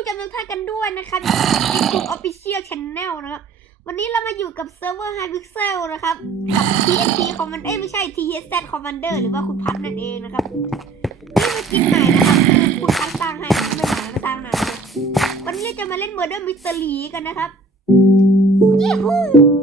ผู้ชมทุกท่านกันด้วยนะครับกลุ่ม Official Channel นะครับ วันนี้เรามาอยู่กับเซิร์ฟเวอร์ Hypixel นะครับ กับ TNT Commander เอ้ยไม่ใช่ TSZ Commander หรือว่าคุณพัดนั่นเองนะครับนี่มากินใหม่นะครับคือคุณพัดสร้างให้ไม่หมาสร้างนานเลยวันนี้จะมาเล่น Murder Mystery กันนะครับยี่หู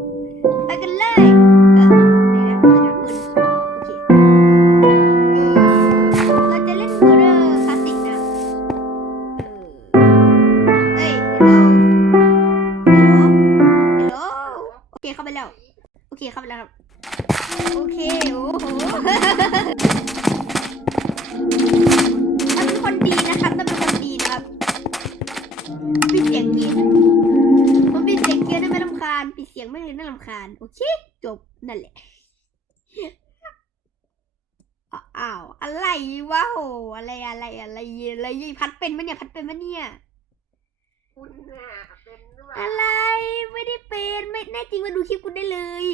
อะไรอะไรยี่พัดเป็นมะเนี่ยพัดเป็นมะเนี่ยคุณน่ะเป็นหรือเปล่าอะไรไม่ได้เป็นไม่แน่จริงมาดูคลิปกูได้เลย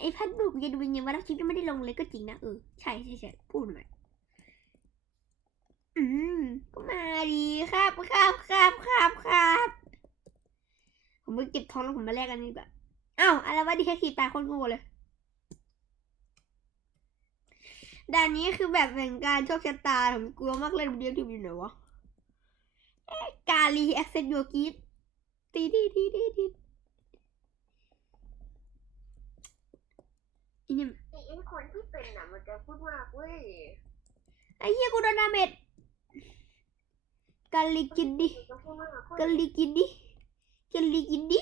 ไอ้พัดบุกจะดูยังไงว่าคลิปยังไม่ได้ลงเลยก็จริงนะเออใช่ใช่ใช่พูดหน่อยอืมก็มาดีครับครับครับครับครับผมไปเก็บทองแล้วผมมาแลกกันดีกว่าอ้าวอะไรวะดีแค่ขีดตายโคนโง่เลย ด่านนี้คือแบบแห่งการโชคชะตาผมกลัวมากเลยเดียวที่อยู่ไหนวะกาลีแอคเซนต์โยกิฟตีดีดีดีดีอีนี่ไอ้คนที่เป็นน่ะมันจะพูดมากเว้ยไอ้เหี้ยกูโดนดาเมจกาลิกินดิกาลิกินดิกาลิกินดิ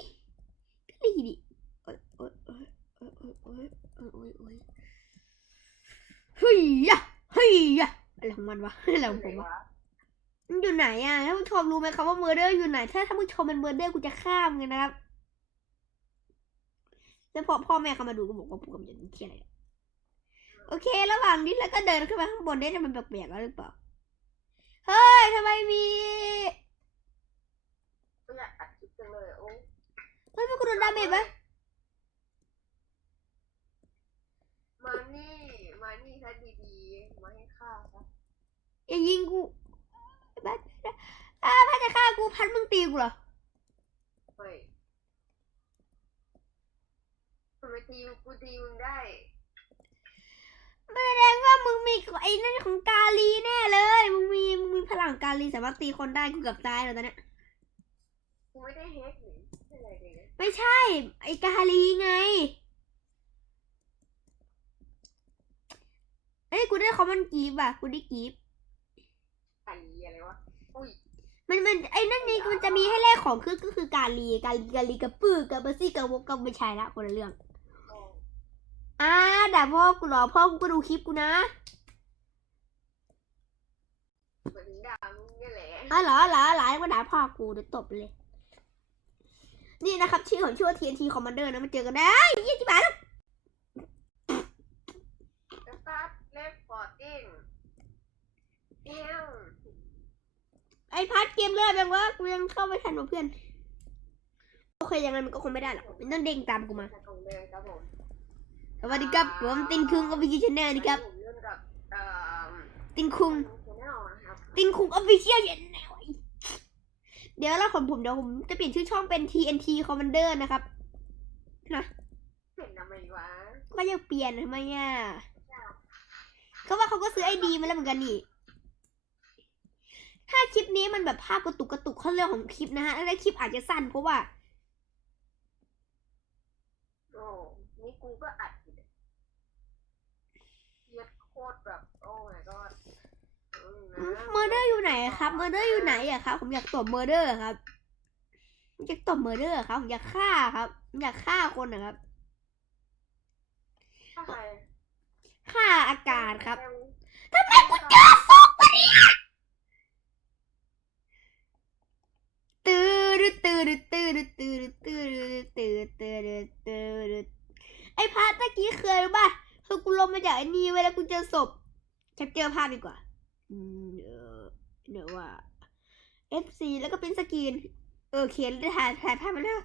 กาลิกินดิโอ้ยโอ้ยโอ้ยโอ้ยโอ้ยโอ้ยโอ้ยโอ้ยโอ้ย เฮ้ยยะเฮ้ยยะอะไรของมันวะอะไรของผมวะมันอยู่ไหนอะท่านผู้ชมรู้ไหมครับว่าเมอร์เดอร์อยู่ไหน ถ้าท่านผู้ชมเป็นเมอร์เดอร์กูจะฆ่ามึงนะครับแล้วพอพ่อแม่เขามาดูก็บอกว่าผมกำลังจะเครียดอะไรโอเค ระหว่างนี้แล้วก็เดินขึ้นไปข้างบนได้แต่มันแปลกๆแล้วหรือเปล่า เฮ้ยทำไมมีไม่อยากอัดคลิปจังเลยโอ้เฮ้ยไม่กูโดนดาเมจไหมมานี่มานี่ซะดีๆมาให้ข้าซะ อย่ายิงกูแบ้าอ่าพัดจะฆ่ากูพัดมึงตีกูเหรอเฮ้ยทำไมตีกูตีมึงได้แสดงว่ามึงมีไอ้นั่นของกาลีแน่เลย มึงมีมึงมีพลังกาลีสามารถตีคนได้กูเกับตายแล้วตอนเนี้ยกูไม่ได้เฮกหรืออะไรเลยนะไม่ใช่ ไอ้กาลีไงเอ้ยกูได้คอมมอนกีฟอะกูได้กีฟ ไอ้อะไรวะอุ้ยมันมันไอ้นั่นนี่มันจะมีให้แลกของคือก็คือกาลีกาลีกาลีกับปื้อกับเบอร์ซี่กับวกกับไม่ใช่ละคนละเรื่องโอ้อ่าแต่พ่อกูเหรอพ่อกูก็ดูคลิปกูนะเหมือนด่ามึงนี่แหละอ๋อเหรอเหรอเหรอมาด่าพ่อกูเดี๋ยวตบเลย นี่นะครับ ชื่อของชื่อว่า TNT Commander นะมาเจอกันได้ยี่สิบบาทแล้วจะสตาร์ทเล็บฟอร์ติ้งเอี้ยว ไอ้พัดเกมเลิกยังวะกูยังเข้าไม่ทันว่ะเพื่อน โอเคยังไงมันก็คงไม่ได้หรอกมันต้องเด้งตามกูมาตรงเลยครับผมสวัสดีครับผมตินคุงออฟฟิเชียลชแนลนี่ครับผมเล่นกับเอ่อตินคุงชแนลนะครับตินคุงออฟฟิเชียลชแนลเดี๋ยวแล้วของผมเดี๋ยวผมจะเปลี่ยนชื่อช่องเป็น TNT Commander นะครับนะเห็นทำไมวะก็ยังเปลี่ยนทำไมอะเขาว่าเขาก็ซื้อไอดีมาแล้วเหมือนกันนี่ ถ้าคลิปนี้มันแบบภาพกระตุกกระตุกเขาเรื่องของคลิปนะฮะ แล้วคลิปอาจจะสั้นเพราะว่าโอ้นี่กูก็อัดอยู่เนี่ยเย็ดโคตรแบบโอ้ my god อืมนะเมอร์เดอร์อยู่ไหนครับเมอร์เดอร์อยู่ไหนอะครับ ผมอยากตบเมอร์เดอร์ครับผมอยากตบเมอร์เดอร์ครับผมอยากฆ่าครับผมอยากฆ่าคนนะครับถ้าใครฆ่าอากาศครับทำไมกูเจอศพวะเนี่ย ตื่นตื่นตื่นตื่นตื่นตื่นตื่นตื่นไอ้พาร์ตตะกี้เคยรู้ป่ะคือกูลงมาจากไอ้นี่เว้แล้วกูเจอศพแคปเจอร์ภาพดีกว่าอืมเออเดี๋ยวว่า FC แล้วก็เป็นสกรีนเออเขียนถ่ายถ่ายภาพมาแล้ว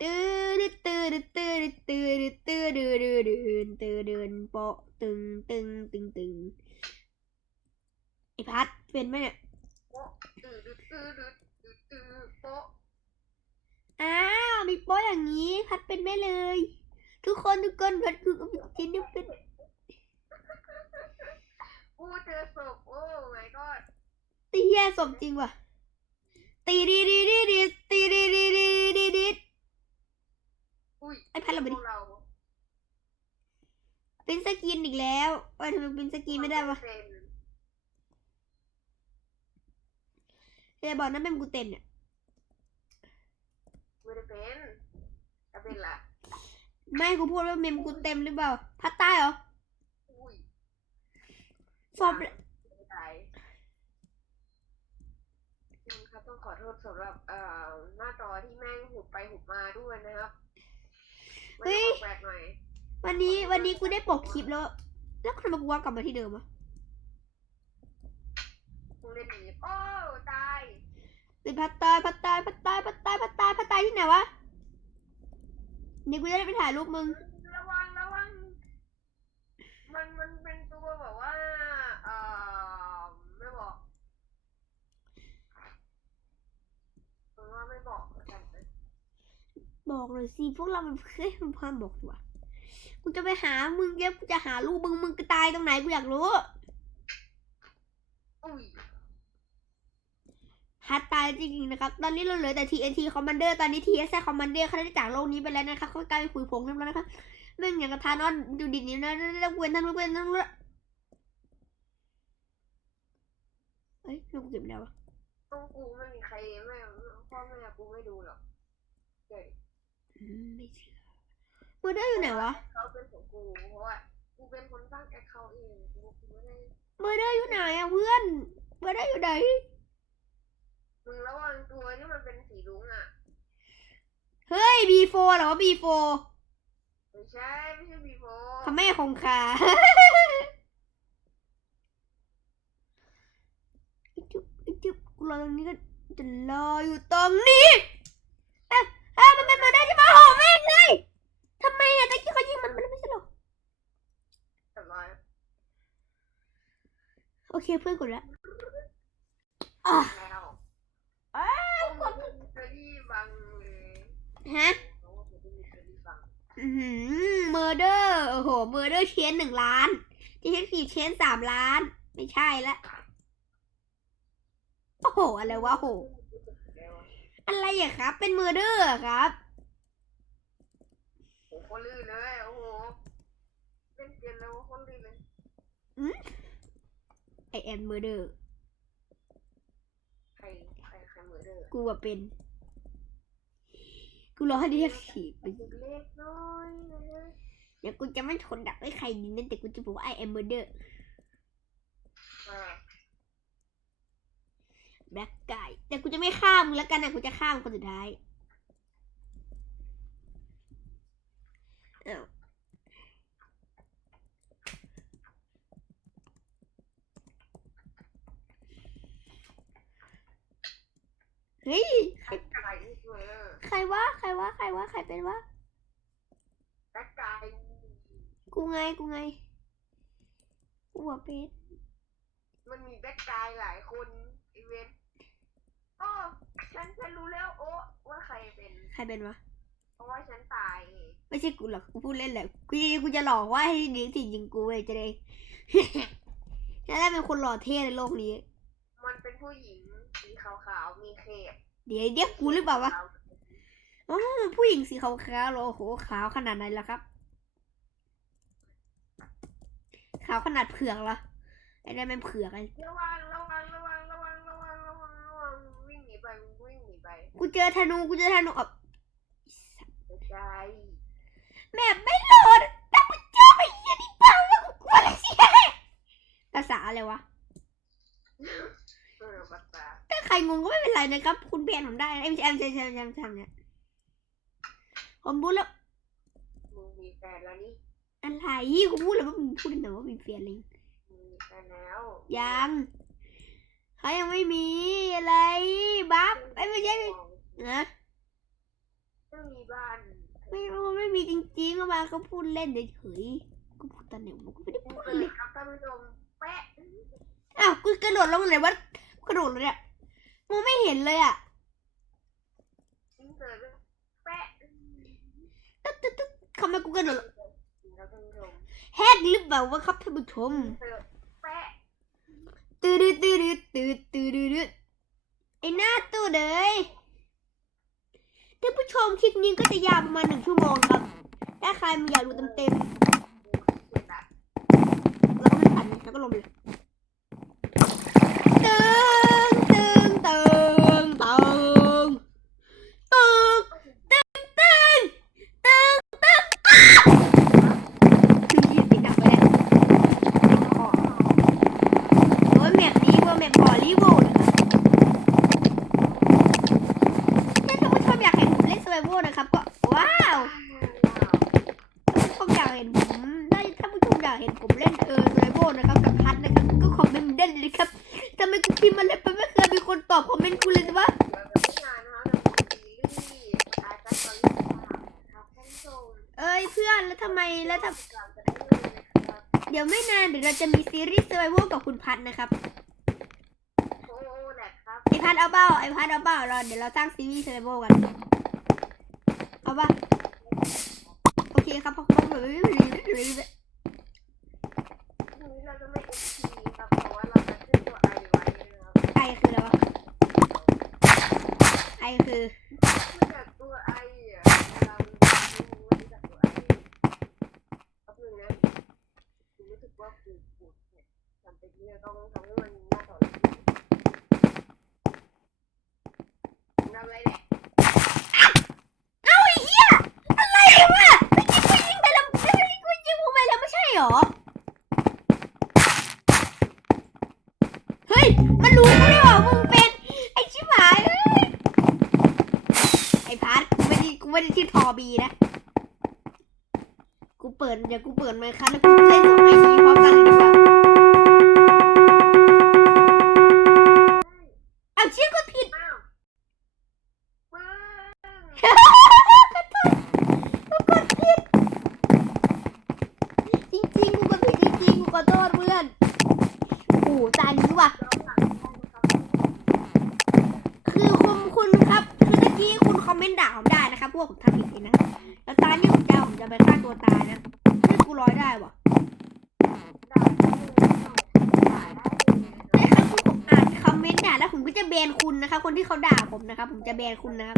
ตื่นตื่นตื่นตื่นตื่นตื่นตื่นตื่นตื่นโปะตึงตึงตึงตึงไอพัดเป็นไหมเนี่ย ตื่นตื่นตื่นมีโป๊ะอย่างนี้พัดเป็นไม่เลย ทุกคนทุกคนพัดคือกับจินนี่เป็นกูเจอศพโอ้ my god ตีแย่สมจริงว่ะ ตีดีดีดีดีตีดีดีดีดีดีอุ้ยไอ้พัดเราไปพดิวกเราเป็นสกินอีกแล้วเอ้ยทำไมเป็นสกินไม่ได้วะเซ็นเดี๋ยวบอกนั่นเป็นกูเต็มเนี่ยไม่ได้ เป็นจะเป็นล่ะไม่กูพูดว่าเมมกูเต็มหรือเปล่าพัดตายเหรออุ้ยฟอร์มไม่ตายอืมครับต้องขอโทษสำหรับเอ่อหน้าจอที่แม่งหุบไปหุบมาด้วยนะครับไม่ได้บอกแปลกหน่อยวันนี้วันนี้กูได้ปกคลิปแล้ว แล้วทำไมกูว่ากลับมาที่เดิมอะกูเล่นหนีโอ้ตาย เป็นพัดตายพัดตายพัดตายพัดตายพัดตายพัดตายที่ไหนวะนี่กูจะได้ไปถ่ายรูปมึง ระวังระวัง มันมันเป็นตัวแบบว่า เอ่อ ไม่บอกมันว่าไม่บอกแล้วกันนะบอกเลยสิพวกเรามันเคยมันพามบอกดีกว่ากูจะไปหามึงแล้วกูจะหาลูกมึงมึงจะตายตรงไหนกูอยากรู้ อุ้ย ฮัตตายจริงๆนะครับ ตอนนี้เราเหลือแต่ TNT Commander ตอนนี้ TSS Commander เขาได้จากโลกนี้ไปแล้วนะครับเขากลายเป็นขุยผงกันแล้วนะครับแม่องอย่างกระทานอนดูดินี่นะแล้วเว้นทั้งเว้นทั้งเลยเอ้ยลูกเก็บแล้วอะต้องกูไม่มีใครแม่พ่อแม่กูไม่ดูหรอกเด็กอืมไม่เชื่อเมอร์เดอร์อยู่ไหนวะเขาเป็นของกูเพราะว่ากูเป็นคนสร้างแอคเคาท์เองกูไม่ได้เมอร์เดอร์อยู่ไหนอะเพื่อนเมอร์เดอร์อยู่ไหน มึงระวังตัวที่มันเป็นสีรุ้งอะ เฮ้ย B4 เหรอ B4 ไม่ใช่ไม่ใช่บีโฟพระแม่คงคาอิจุ๊บอิจุ๊บกูรอตรงนี้ก็จะรออยู่ตรงนี้เอ๊ะเอ๊ะมันเป็นมาได้ใช่ไหมโอ้แม่งเลยทำไมอะตะกี้เขายิงมันมันไม่ใช่หรอแต่ร้อยโอเคเพื่อนกดแล้วอะ แล้วเอ้ยกดมิสเตอรี่บังเลย ฮะโอ้โหมิสเตอรี่บังอืมเมอร์เดอร์โอ้โหเมอร์เดอร์เชนหนึ่งล้านดีเทคทีฟเชนสามล้าน ไม่ใช่ละโอ้โห อะไรวะโห อะไรอะครับ เป็นเมอร์เดอร์ครับโอ้โหคนลื่นเลยโอ้โหเล่นเกมแล้วคนลื่นเลยไอแอนเมอร์เดอร์ใครใครใครมือเด้อกูอะเป็น กูรอให้ดีเทคทีฟเด็กเล็กน้อยเลยเดี๋ยวกูจะไม่ทนดักให้ใครยิงนั่นแต่กูจะบอกว่าไอแอนเมอร์เดอร์อ่าแบล็กไก่แต่กูจะไม่ฆ่ามึงแล้วกันนะกูจะฆ่ามึงคนสุดท้ายอ้าวเฮ้ยใครไก่เออใครวะใคร วะใครวะใครเป็นวะแบ็คไก่กูไงกูไงกูอะเป็นมันมีแบ็คไก่หลายคนอีเวนต์โอ้ฉันฉันรู้แล้วโอ้ว่าใครเป็น ใครเป็นวะ เพราะว่าฉันตายเองไม่ใช่กูหรอกกูพูดเล่นแหละกูจะกูจะหลอกว่าให้ดีสิยิงกูเว้ยจะได้ จะได้เป็นคนหล่อเท่ในโลกนี้ มันเป็นผู้หญิงสีขาวๆมีเคปเดี๋ยวเรียกกูหรือเปล่าวะอ๋อ ผู้หญิงสีขาวๆเหรอโอ้โหขาวขนาดไหนล่ะครับ ขาวขนาดเผือกเหรอไอ้นั่นมันเผือกไอ้ระวังระวังระวังระวังระวังระวังระวังวิ่งหนีไปวิ่งหนีไปกูเจอธนูกูเจอธนูอะไม่ใช่แม่ไม่โหลดแต่กูเจอไอ้เหี้ยนี่เปล่าแล้วกูกลัวเลยสิภาษาอะไรวะเออปัสสาวะถ้าใครงงก็ไม่เป็นไรนะครับ คุณเปลี่ยนผมได้เอ็มใช่ใช่ใช่ใช่ใช่เนี่ย ผมพูดแล้วมึงมีแฟนแล้วนี่อะไรกูพูดเลยว่ามึงพูดหน่อยว่ามีเฟียลิงมึงมีแฟนแล้วยังเขายังไม่มีอะไรบัฟไอ้ยไม่ใช่นะไม่มีบ้านไม่รู้ไม่มีจริงๆก็มาเขาพูดเล่นเฉยๆกูพูดตอนไหนวะกูไม่ได้พูดเอเลอยครับท่านผู้ชมแปะอ้าวกูกระโดดลงไหนวะกระโดดเลยเนี่ยมองไม่เห็นเลยอะอินเสิร์ตแปะ ตึ๊ดตึ๊ด ทำไมกูกระโดดแล้วท่านผู้ชมแฮกหรือเปล่าวะครับท่านผู้ชมเจอแปะตืดตืดตืดตืดตืดไอ้หน้าตู้เลยท่านผู้ชมคลิปนี้ก็จะยาวประมาณหนึ่งชั่วโมงครับ ถ้าใครไม่อยากดูเต็มเจ็บอะๆเราก็ไม่ทันแล้วก็ลงไปเลย ไมกูพิมพ์มาเลยไปไม่เคยมีคนตอบคอมเมนต์กูเลยนะวะเดี๋ยวแบบไม่นานนะคะจะมีซีรีส์อาจจะตอนนี้ครับท่านผู้ชมเอ้ยเพื่อนแล้วทำไมแล้วทำเดี๋ยวไม่นานเดี๋ยวเราจะมีซีรีส์สไวโวกับคุณพัดนะครับไอพัดเอาเบ้าไอพัดเอาเบ้าเราเดี๋ยวเราตั้างซีรีส์สไวโวกันเอาป่ะโอเคครับพ่อพ่อทีนี้เราจะไม่ คือ บีนะกูเปิดเดี๋ยวกูเปิดไมค์ครับแล้วกูใช้สองไอซีพร้อมกันเลยดีกว่า พวกผมทำผิดเองนะ แล้วตอนนี้ผมจะเอาผมจะไปฆ่าตัวตายนะนี่กูร้อยได้ว่ะเฮ้ยครับผมอ่านคอมเมนต์ด่าแล้วผมก็จะแบนคุณนะครับคนที่เขาด่าผมนะครับผมจะแบนคุณนะครับ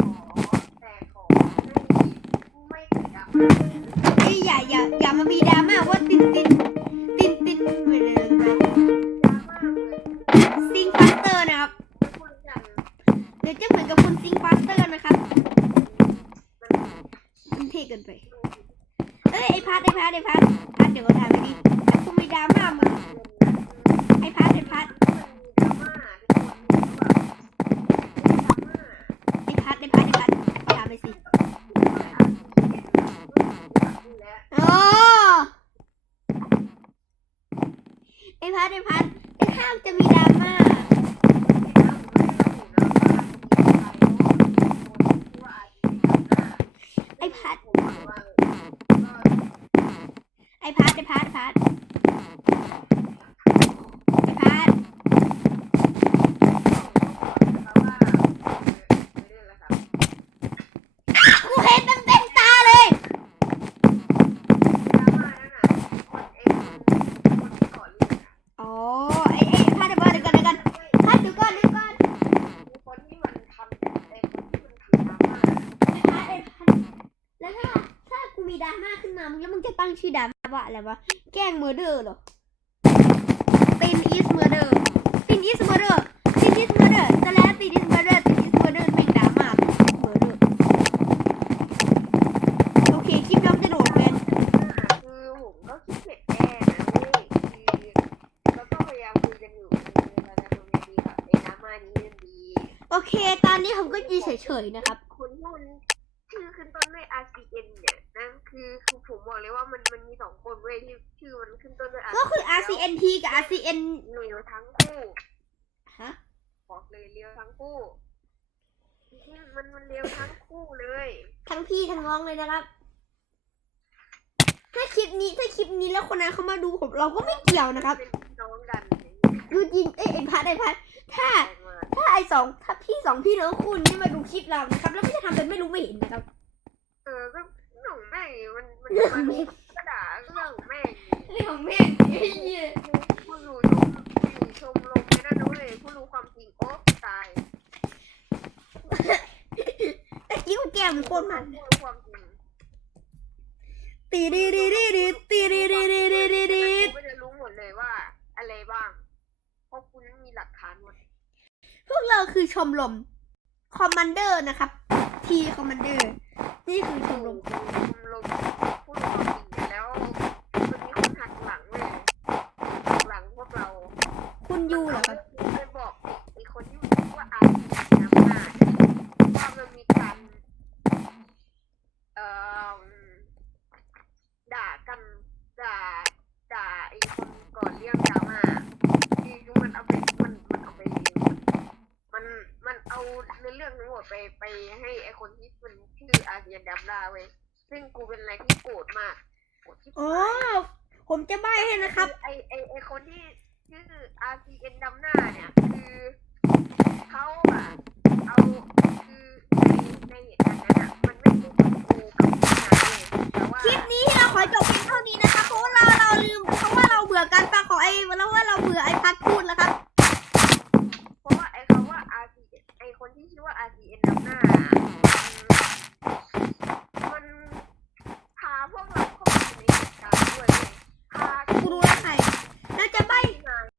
แต่อย่าอย่าอย่ามามีดราม่าว่าตินตินตินตินไม่เลยนะดราม่าเลย เกินไป เอ้ยไอพัดไอพัดไอพัดพัดเดี๋ยวก็ทำไปดิแต่คุณมีดราม่ามึงไอพัดไอพัด ดราม่าทุกคนแบบดราม่า ไอพัดไอพัดไอพัดถามไปสิ และ โอ้ไอพัดไอพัดไอห้ามจะมีดราม่าไอ พัดไอพัดไอพัดไอพัดไอพัดกูเห็นเต็มเต็มๆตาเลย อ๋อไอไอพัดไอพัดเดี๋ยวก่อนเดี๋ยวก่อนพัดเดี๋ยวก่อนเดี๋ยวก่อน คนที่มันทำแต่คนที่มันทำดราม่า ไอพัดไอพัด แล้วถ้าถ้ากูมีดราม่าขึ้นมามึงแล้วมึงจะตั้งชื่อดราม่าว่าอะไรวะแกล้งเมอร์เดอร์เหรอตินอีสเมอร์เดอร์ตินอีสเมอร์เดอร์ตินอีสเมอร์เดอร์แต่แล้วตินอีสเมอร์เดอร์ตินอีสเมอร์เดอร์ไม่ดราม่าเมอร์เดอร์โอเคคลิปน้องจะโดดเป็นคือผมก็คิดเผ็ดแน่นะเว้ยคือแล้วก็พยายามคุยกันอยู่คือเราจะทำยังไงดีกับไอ้ดราม่านี้กันดีโอเค ตอนนี้ผมก็ยืนเฉยๆนะครับ คนที่มันชื่อขึ้นต้นด้วย RCN เนี่ยนะคือคือ ผมบอกเลยว่ามันมันมีสองคนเว้ยที่ชื่อมันขึ้นต้นด้วยก็คือ RCNT กับ RCN เร็วทั้งคู่ฮะบอกเลยเร็วทั้งคู่จริงๆมันมันเร็วทั้งคู่เลยทั้งพี่ทั้งน้องเลยนะครับ ถ้าคลิปนี้ถ้าคลิปนี้แล้วคนนั้นเขามาดูผมเราก็ไม่เกี่ยวนะครับเป็นพี่น้องกันดูจริงเอ้ยไอพัดไอพัดถ้าแรงมากถ้าไอสองถ้าพี่สองพี่น้องคุณนี่มาดูคลิปเรานะครับ แล้วไม่จะทำเป็นไม่รู้ไม่เห็นนะครับ เออก็ หนุ่มแม่มันมันมันก็ด่าเรื่องของแม่งเรื่องแม่งไอ้เหี้ยผู้รู้ชมผู้ชมลงไม่ได้ด้วยผู้รู้ความจริงโอ๊ตายแต่กิ้วแก้มมันโคตรมัน ผู้รู้ความจริงตีดีดีดีดีตีดีดีดีดีดีดีกูก็จะรู้หมดเลยว่า อะไรบ้างเพราะคุณมีหลักฐานหมดพวกเราคือชมรมคอมมานเดอร์นะครับ ทีคอมมานเดอร์ นี่คือชมรม ชมรมผู้รู้ความจริงแล้วมันมีคนหักหลังเลยหักหลังพวกเรา คุณยูเหรอครับ ไปบอกไอ้ไอ้คนที่ชื่อว่าอาร์ตน้ำหน้าว่ามันมีการเอ่อด่ากันด่าด่าไอ้คนก่อนเรื่องดราม่าที่มันเอาไปมันมันเอาไปมันมันเอาในเรื่องทั้งหมดไปไปให้ไอ้คนที่มันชื่ออาเซียนดัมดาเว้ยซึ่งกูเป็นอะไรที่โกรธมากโกรธที่ อ๋อ ผมจะใบให้นะครับ ไอไอไอคน ที่ชื่อ RCN ดำหน้าเนี่ย คือเขาอะเอาคือในในอันนั้นอะมันไม่ใช่กับกูกับนาเลยแต่ว่าคลิปนี้เราขอจบเพียงเท่านี้นะคะเพราะว่าเราเราลืมเพราะว่าเราเบื่อการฟังของไอ้แล้วว่าเราเบื่อไอ้พัดพูดแล้วครับ